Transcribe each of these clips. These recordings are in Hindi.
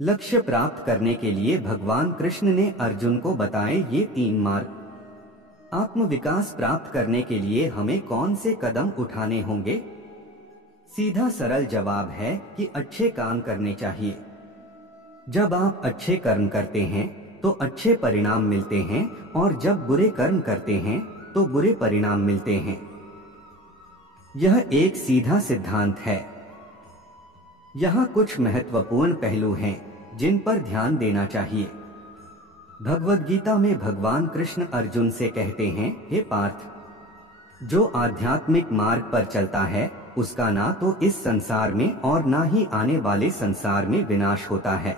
लक्ष्य प्राप्त करने के लिए भगवान कृष्ण ने अर्जुन को बताए ये 3 मार्ग। आत्म विकास प्राप्त करने के लिए हमें कौन से कदम उठाने होंगे? सीधा सरल जवाब है कि अच्छे काम करने चाहिए। जब आप अच्छे कर्म करते हैं तो अच्छे परिणाम मिलते हैं और जब बुरे कर्म करते हैं तो बुरे परिणाम मिलते हैं। यह एक सीधा सिद्धांत है। यहाँ कुछ महत्वपूर्ण पहलू हैं जिन पर ध्यान देना चाहिए। भगवद गीता में भगवान कृष्ण अर्जुन से कहते हैं, हे पार्थ, जो आध्यात्मिक मार्ग पर चलता है उसका ना तो इस संसार में और ना ही आने वाले संसार में विनाश होता है।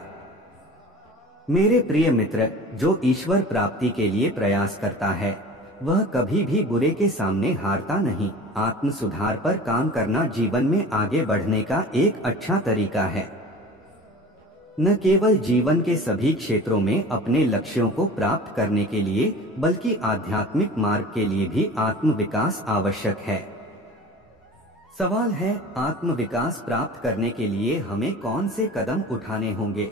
मेरे प्रिय मित्र, जो ईश्वर प्राप्ति के लिए प्रयास करता है वह कभी भी बुरे के सामने हारता नहीं। आत्म सुधार पर काम करना जीवन में आगे बढ़ने का एक अच्छा तरीका है। न केवल जीवन के सभी क्षेत्रों में अपने लक्ष्यों को प्राप्त करने के लिए बल्कि आध्यात्मिक मार्ग के लिए भी आत्म विकास आवश्यक है। सवाल है, आत्म विकास प्राप्त करने के लिए हमें कौन से कदम उठाने होंगे?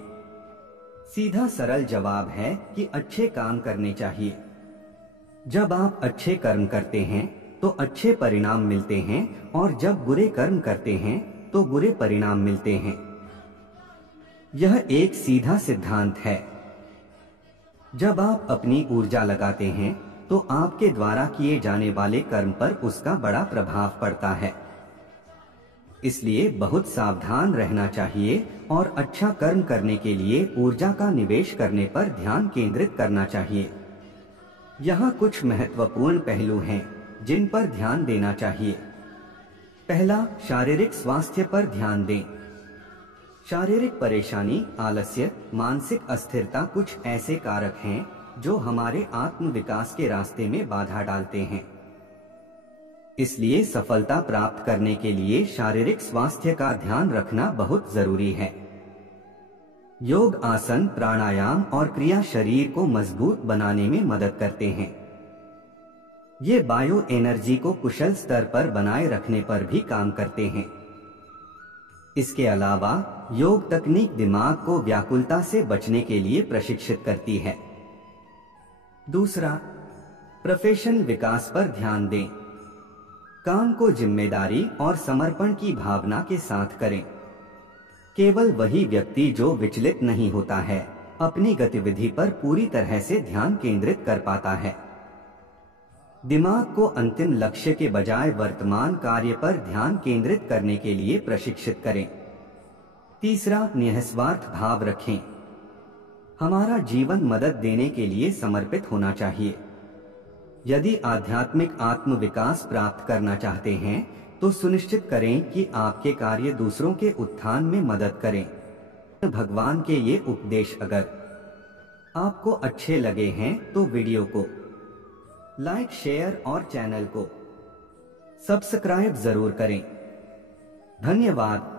सीधा सरल जवाब है कि अच्छे काम करने चाहिए। जब आप अच्छे कर्म करते हैं तो अच्छे परिणाम मिलते हैं और जब बुरे कर्म करते हैं तो बुरे परिणाम मिलते हैं। यह एक सीधा सिद्धांत है। जब आप अपनी ऊर्जा लगाते हैं तो आपके द्वारा किए जाने वाले कर्म पर उसका बड़ा प्रभाव पड़ता है। इसलिए बहुत सावधान रहना चाहिए और अच्छा कर्म करने के लिए ऊर्जा का निवेश करने पर ध्यान केंद्रित करना चाहिए। यहाँ कुछ महत्वपूर्ण पहलू हैं जिन पर ध्यान देना चाहिए। पहला, शारीरिक स्वास्थ्य पर ध्यान दें। शारीरिक परेशानी, आलस्य, मानसिक अस्थिरता कुछ ऐसे कारक हैं जो हमारे आत्म विकास के रास्ते में बाधा डालते हैं। इसलिए सफलता प्राप्त करने के लिए शारीरिक स्वास्थ्य का ध्यान रखना बहुत जरूरी है। योग, आसन, प्राणायाम और क्रिया शरीर को मजबूत बनाने में मदद करते हैं। ये बायो एनर्जी को कुशल स्तर पर बनाए रखने पर भी काम करते हैं। इसके अलावा योग तकनीक दिमाग को व्याकुलता से बचने के लिए प्रशिक्षित करती है। दूसरा, प्रोफेशनल विकास पर ध्यान दें। काम को जिम्मेदारी और समर्पण की भावना के साथ करें। केवल वही व्यक्ति जो विचलित नहीं होता है अपनी गतिविधि पर पूरी तरह से ध्यान केंद्रित कर पाता है। दिमाग को अंतिम लक्ष्य के बजाय वर्तमान कार्य पर ध्यान केंद्रित करने के लिए प्रशिक्षित करें। तीसरा, निस्वार्थ भाव रखें। हमारा जीवन मदद देने के लिए समर्पित होना चाहिए। यदि आध्यात्मिक आत्म विकास प्राप्त करना चाहते हैं तो सुनिश्चित करें कि आपके कार्य दूसरों के उत्थान में मदद करें। भगवान के ये उपदेश अगर आपको अच्छे लगे हैं तो वीडियो को लाइक, शेयर और चैनल को सब्सक्राइब जरूर करें। धन्यवाद।